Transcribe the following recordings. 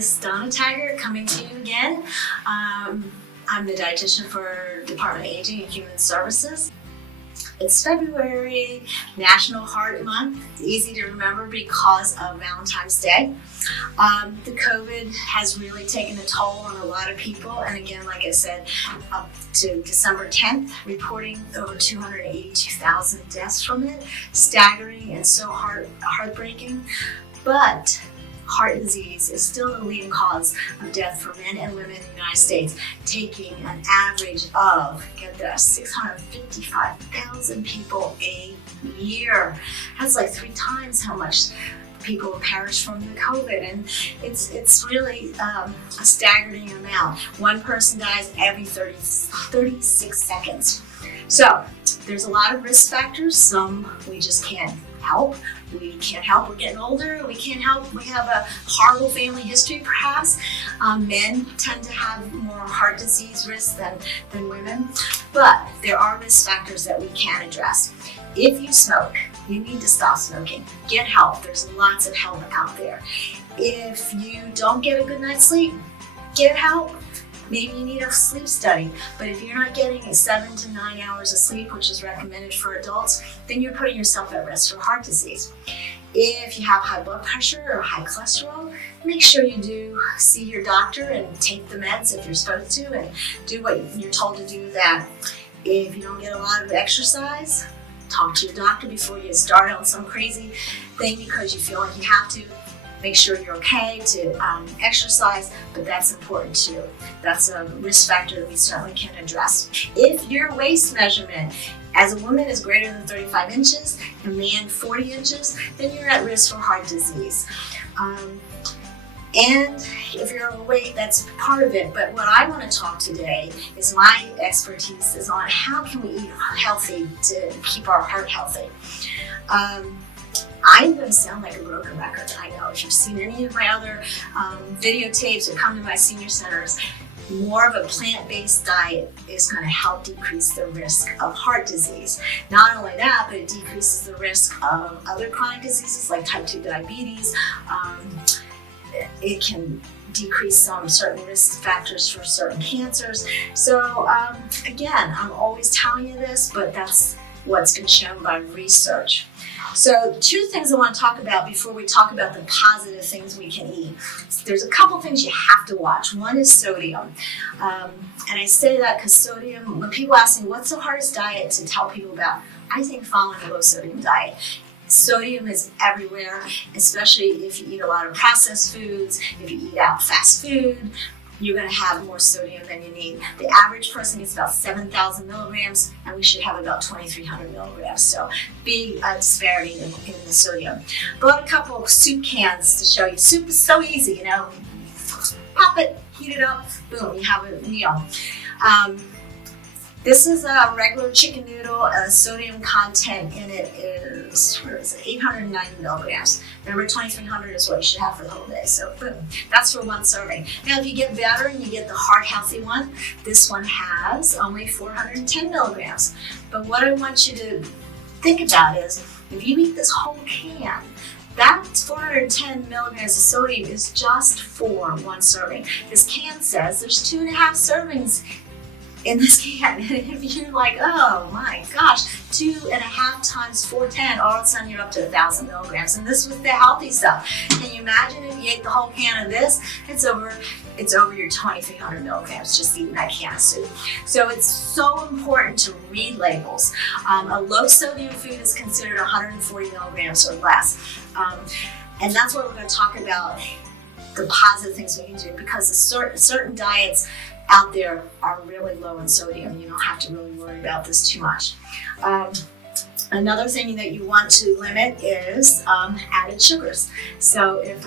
This is Donna Taggert coming to you again. I'm the dietitian for Department of Aging and Human Services. It's February, National Heart Month. It's easy to remember because of Valentine's Day. The COVID has really taken a toll on a lot of people, and again, like I said, up to December 10th, reporting over 282,000 deaths from it. Staggering and so heartbreaking, but heart disease is still the leading cause of death for men and women in the United States, taking an average of, get this, 655,000 people a year. That's like 3 times how much people perish from the COVID, and it's really a staggering amount. One person dies every 36 seconds. So there's a lot of risk factors. Some we just can't help. We can't help. We're getting older. We can't help. We have a horrible family history, perhaps. Men tend to have more heart disease risk than women. But there are risk factors that we can address. If you smoke, you need to stop smoking. Get help. There's lots of help out there. If you don't get a good night's sleep, get help. Maybe you need a sleep study, but if you're not getting 7 to 9 hours of sleep, which is recommended for adults, then you're putting yourself at risk for heart disease. If you have high blood pressure or high cholesterol, make sure you do see your doctor and take the meds if you're supposed to, and do what you're told to do with that. If you don't get a lot of exercise, talk to your doctor before you start on some crazy thing because you feel like you have to. Make sure you're okay to exercise, but that's important too. That's a risk factor that we certainly can address. If your waist measurement as a woman is greater than 35 inches, a man 40 inches, then you're at risk for heart disease. And if you're overweight, that's part of it. But what I want to talk today is my expertise is on how can we eat healthy to keep our heart healthy. I'm going to sound like a broken record, I know. If you've seen any of my other videotapes or come to my senior centers, more of a plant-based diet is going to help decrease the risk of heart disease. Not only that, but it decreases the risk of other chronic diseases like type 2 diabetes. It can decrease some certain risk factors for certain cancers. So again, I'm always telling you this, but that's what's been shown by research. So 2 things I want to talk about before we talk about the positive things we can eat. There's a couple things you have to watch. One is sodium. And I say that because sodium, when people ask me what's the hardest diet to tell people about, I think following a low sodium diet. Sodium is everywhere, especially if you eat a lot of processed foods, if you eat out fast food, you're going to have more sodium than you need. The average person gets about 7,000 milligrams, and we should have about 2,300 milligrams. So big disparity in the sodium. Brought a couple of soup cans to show you. Soup is so easy, you know. Pop it, heat it up, boom, you have a meal. This is a regular chicken noodle. Sodium content in it is, 890 milligrams. Remember, 2,300 is what you should have for the whole day. So boom, that's for 1 serving. Now, if you get better and you get the heart healthy one, this one has only 410 milligrams. But what I want you to think about is, if you eat this whole can, that 410 milligrams of sodium is just for 1 serving. This can says there's 2.5 servings in this can. And if you're like, oh my gosh, 2.5 times 410, all of a sudden you're up to 1,000 milligrams. And this was the healthy stuff. Can you imagine if you ate the whole can of this? It's over your 2,300 milligrams just eating that can of soup. So it's so important to read labels. A low sodium food is considered 140 milligrams or less. And that's what we're going to talk about, the positive things we can do, because certain diets out there are really low in sodium. You don't have to really worry about this too much. Another thing that you want to limit is added sugars. So if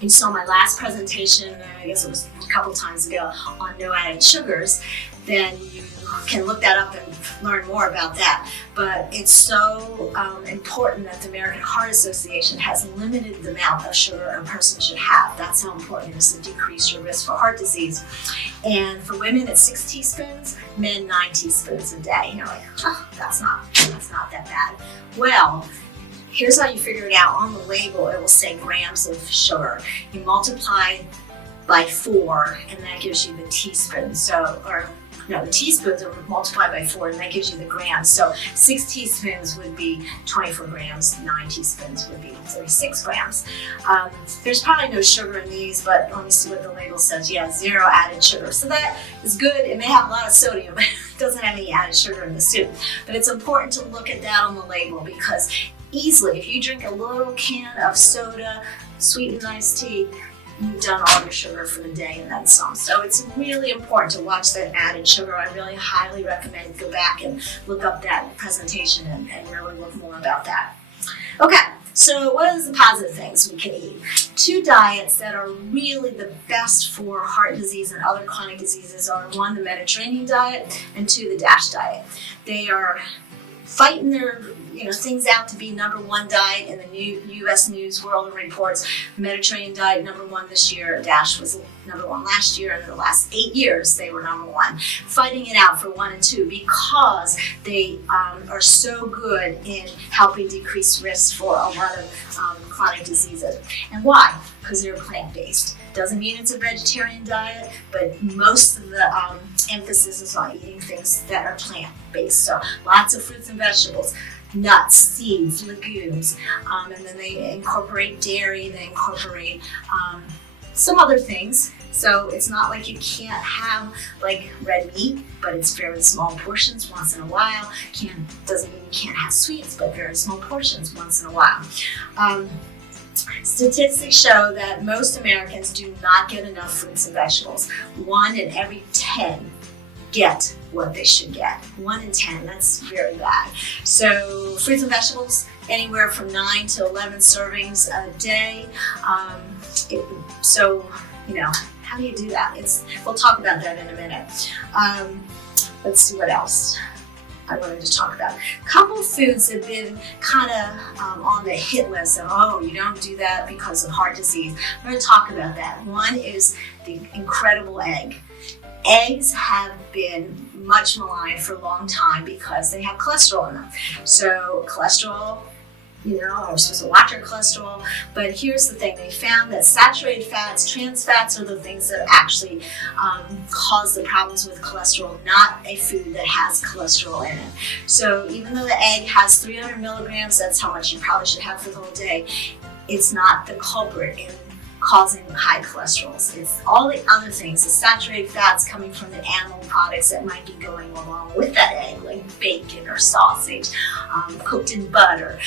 you saw my last presentation, I guess it was a couple times ago, on no added sugars, then you can look that up and learn more about that. But it's so important that the American Heart Association has limited the amount of sugar a person should have. That's how important it is to decrease your risk for heart disease. And for women, it's 6 teaspoons, men 9 teaspoons a day. You're like, oh, that's not that bad. Well, here's how you figure it out. On the label, it will say grams of sugar. You multiply by 4, and that gives you the teaspoon. The teaspoons are multiplied by 4, and that gives you the grams. So 6 teaspoons would be 24 grams, 9 teaspoons would be 36 grams. There's probably no sugar in these, but let me see what the label says. Yeah, 0 added sugar. So that is good. It may have a lot of sodium, but it doesn't have any added sugar in the soup. But it's important to look at that on the label, because easily, if you drink a little can of soda, sweetened iced tea, you've done all your sugar for the day and then some. So it's really important to watch that added sugar. I really highly recommend go back and look up that presentation and really look more about that. Okay, so what is the positive things we can eat? 2 diets that are really the best for heart disease and other chronic diseases are 1, the Mediterranean diet, and 2, the DASH diet. They are fighting their things out to be #1 diet in the new U.S. News World Reports. Mediterranean diet #1 this year. DASH was #1 last year, and in the last 8 years they were #1. Fighting it out for 1 and 2 because they are so good in helping decrease risks for a lot of chronic diseases. And why? Because they're plant-based. Doesn't mean it's a vegetarian diet, but most of the emphasis is on eating things that are plant-based. So lots of fruits and vegetables, nuts, seeds, legumes, and then they incorporate dairy, they incorporate some other things. So it's not like you can't have like red meat, but it's very small portions once in a while. Doesn't mean you can't have sweets, but very small portions once in a while. Statistics show that most Americans do not get enough fruits and vegetables. 1 in every 10 get what they should get. 1 in 10, that's very bad. So fruits and vegetables, anywhere from 9 to 11 servings a day. How do you do that? We'll talk about that in a minute. Let's see what else I wanted to talk about. A couple of foods have been kind of on the hit list of, you don't do that because of heart disease. I'm going to talk about that. One is the incredible egg. Eggs have been much maligned for a long time because they have cholesterol in them. So cholesterol, we're supposed to watch our cholesterol, but here's the thing. They found that saturated fats, trans fats are the things that actually cause the problems with cholesterol, not a food that has cholesterol in it. So even though the egg has 300 milligrams, that's how much you probably should have for the whole day, it's not the culprit in causing high cholesterols. It's all the other things, the saturated fats coming from the animal products that might be going along with that egg, like bacon or sausage, cooked in butter.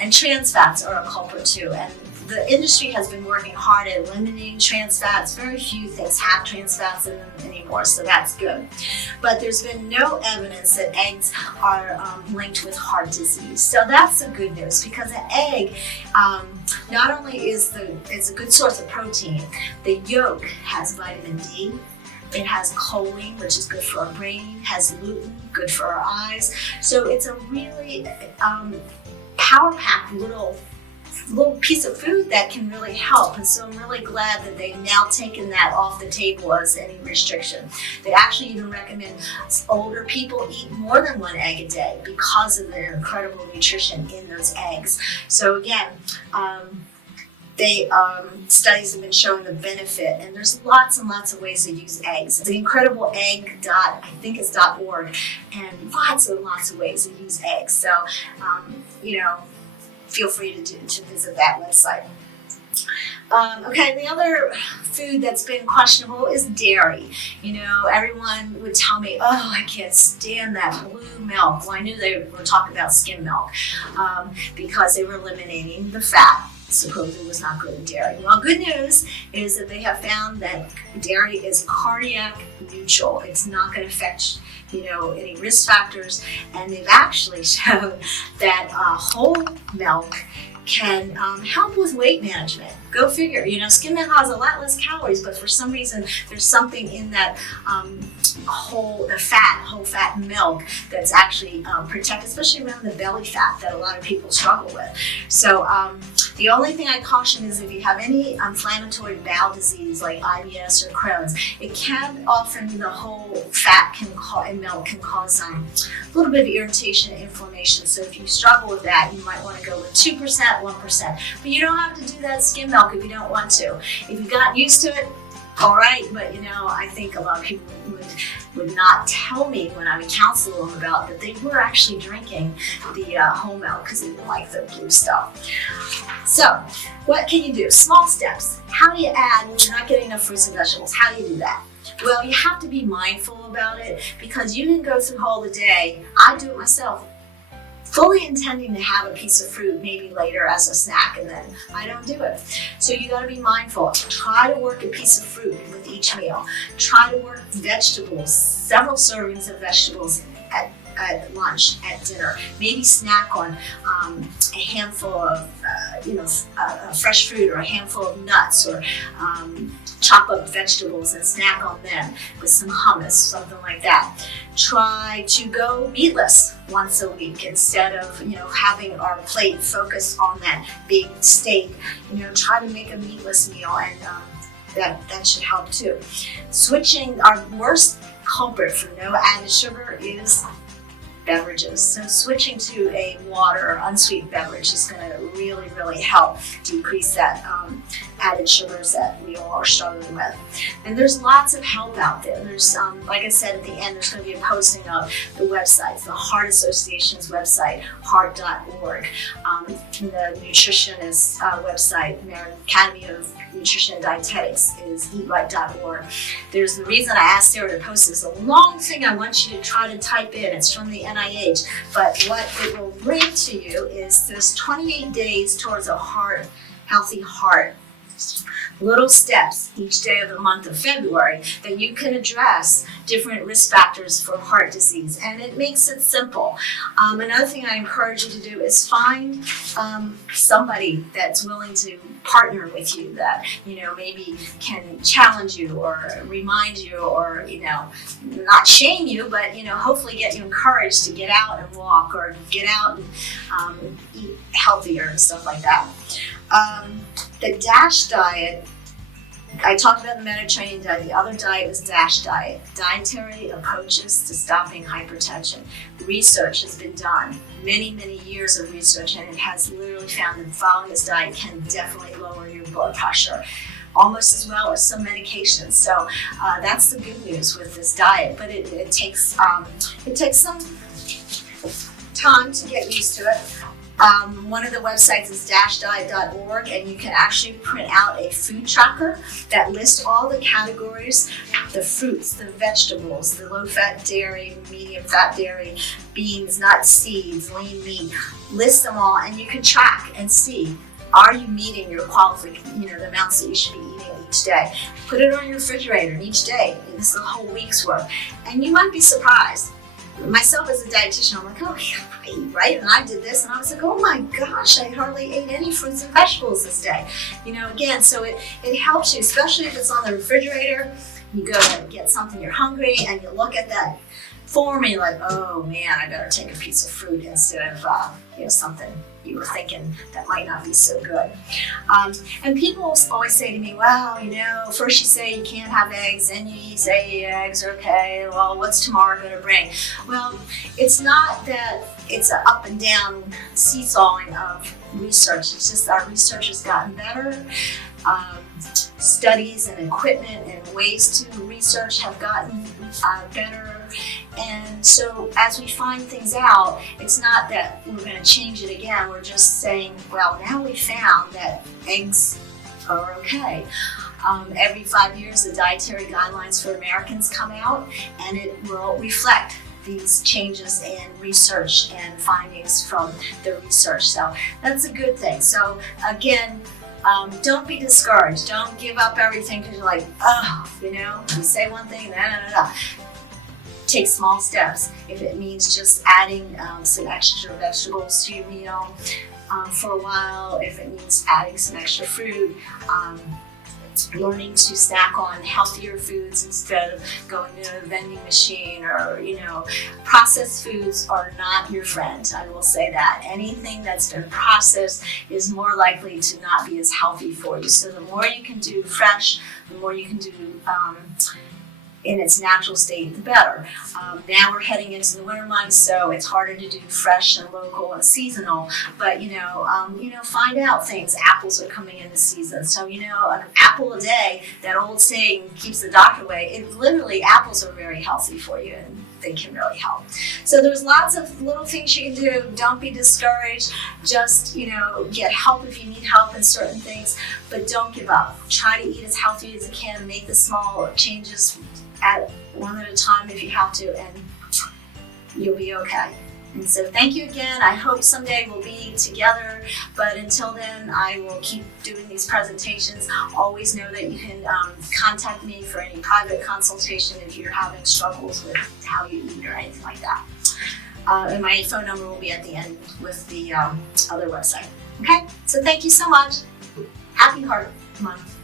And trans fats are a culprit too. And the industry has been working hard at eliminating trans fats. Very few things have trans fats in them anymore, so that's good. But there's been no evidence that eggs are linked with heart disease. So that's the good news, because an egg not only it's a good source of protein, the yolk has vitamin D. It has choline, which is good for our brain, has lutein, good for our eyes. So it's a really power-packed little piece of food that can really help. And so I'm really glad that they've now taken that off the table as any restriction. They actually even recommend older people eat more than 1 egg a day because of the incredible nutrition in those eggs. So again, studies have been showing the benefit, and there's lots and lots of ways to use eggs. The incredible egg .org, and lots and lots of ways to use eggs. So, feel free to visit that website. The other food that's been questionable is dairy. Everyone would tell me, I can't stand that blue milk. Well, I knew they were talking about skim milk because they were eliminating the fat. Supposedly was not good in dairy. Well, good news is that they have found that dairy is cardiac neutral. It's not going to affect any risk factors, and they've actually shown that whole milk can help with weight management. Go figure. Skim milk has a lot less calories, but for some reason there's something in that whole fat milk that's actually protected, especially around the belly fat that a lot of people struggle with. So The only thing I caution is if you have any inflammatory bowel disease like IBS or Crohn's, it can often, the whole fat and milk can cause a little bit of irritation and inflammation. So if you struggle with that, you might want to go with 2%, 1%. But you don't have to do that skim milk if you don't want to. If you've gotten used to it, all right, but I think a lot of people would not tell me when I would counsel them about that they were actually drinking the whole milk because they didn't like the blue stuff. So what can you do? Small steps. How do you add when you're not getting enough fruits and vegetables? How do you do that? Well, you have to be mindful about it because you can go through all the day. I do it myself, fully intending to have a piece of fruit maybe later as a snack, and then I don't do it. So you got to be mindful. Try to work a piece of fruit with each meal. Try to work vegetables, several servings of vegetables at lunch, at dinner. Maybe snack on a handful of fresh fruit or a handful of nuts, or chop up vegetables and snack on them with some hummus, something like that. Try to go meatless once a week instead of having our plate focused on that big steak. Try to make a meatless meal, and that should help too. Switching, our worst culprit for no added sugar is beverages. So switching to a water or unsweetened beverage is going to really, really help decrease that added sugars that we all are struggling with. And there's lots of help out there. There's, like I said at the end, there's going to be a posting of the websites, the Heart Association's website, heart.org, the nutritionist website, American Academy of Nutrition and Dietetics is eatright.org. There's the reason I asked Sarah to post this, a long thing I want you to try to type in. It's from the NIH, but what it will bring to you is this 28 days towards a healthy heart. Little steps each day of the month of February that you can address different risk factors for heart disease, and it makes it simple. Another thing I encourage you to do is find somebody that's willing to partner with you, that maybe can challenge you or remind you, or not shame you, but hopefully get you encouraged to get out and walk, or get out and eat healthier and stuff like that. The DASH diet, I talked about the Mediterranean diet. The other diet was DASH diet, dietary approaches to stopping hypertension. Research has been done, many, many years of research, and it has literally found that following this diet can definitely lower your blood pressure, almost as well as some medications. So that's the good news with this diet, but it takes some time to get used to it. One of the websites is dashdiet.org, and you can actually print out a food tracker that lists all the categories, the fruits, the vegetables, the low-fat dairy, medium-fat dairy, beans, nuts, seeds, lean meat. List them all, and you can track and see, are you meeting your the amounts that you should be eating each day. Put it on your refrigerator, and each day, this is a whole week's worth, and you might be surprised. Myself as a dietitian, I'm like, oh, I eat right, and I did this, and I was like, oh my gosh, I hardly ate any fruits and vegetables this day. Again, so it helps you, especially if it's on the refrigerator. You go to get something, you're hungry, and you look at that form, and you're like, oh man, I better take a piece of fruit instead of something you were thinking that might not be so good. And people always say to me, well, first you say you can't have eggs, then you say eggs, okay, well, what's tomorrow going to bring? Well, it's not that it's an up and down seesawing of research. It's just our research has gotten better. Studies and equipment and ways to research have gotten better. And so as we find things out, it's not that we're going to change it again. We're just saying, well, now we found that eggs are okay. Every 5 years, the dietary guidelines for Americans come out, and it will reflect these changes in research and findings from the research. So that's a good thing. So again, don't be discouraged. Don't give up everything because you're like, you say one thing, Take small steps. If it means just adding some extra vegetables to your meal for a while, if it means adding some extra fruit, learning to snack on healthier foods instead of going to a vending machine, or processed foods are not your friend. I will say that. Anything that's been processed is more likely to not be as healthy for you. So the more you can do fresh, the more you can do in its natural state, the better. Now we're heading into the winter months, so it's harder to do fresh and local and seasonal. But find out things. Apples are coming into season, so an apple a day. That old saying keeps the doctor away. It literally, apples are very healthy for you, and they can really help. So there's lots of little things you can do. Don't be discouraged. Just get help if you need help in certain things, but don't give up. Try to eat as healthy as you can. Make the small changes at one at a time if you have to, and you'll be okay. And so thank you again. I hope someday we'll be together, but until then I will keep doing these presentations. Always know that you can contact me for any private consultation if you're having struggles with how you eat or anything like that. And my phone number will be at the end with the other website. Okay, so thank you so much. Happy Heart Month.